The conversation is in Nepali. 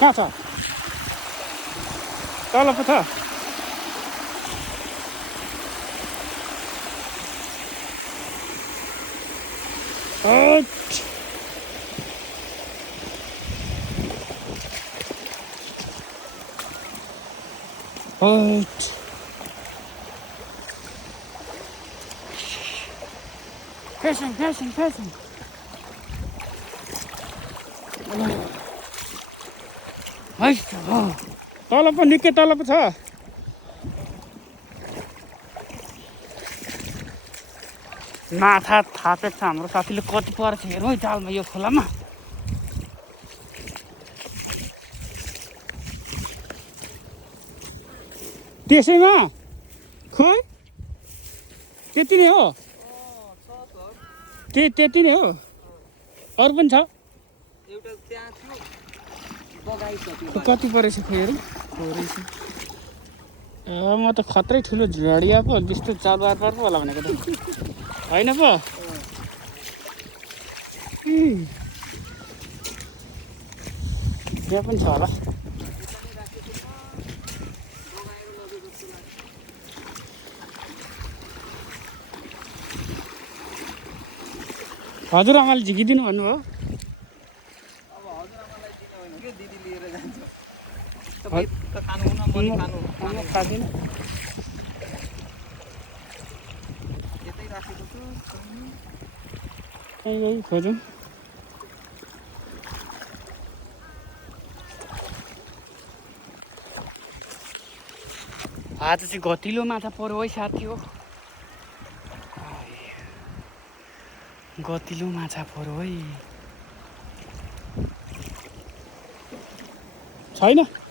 कहाँ छ तल पो छ Fishing. तल पो निकै तल पो छ माछा थापेको छ हाम्रो साथीले कति परेछ हेरौँ है जालमा यो खोलामा त्यसैमा खोइ त्यति नै हो त्यति नै हो अरू पनि छ कति परेछ खोइ हेरौँ म त खत्रै ठुलो झडिया पो त्यस्तो चारबार पर्छ होला भनेको त होइन पो यहाँ पनि छ होला हजुरआमाले झिकिदिनु भन्नुभयो खाँदिनँ खोजौँ आज चाहिँ गतिलो माछा पर्यो है साथी हो गतिलो माछा पर्यो है छैन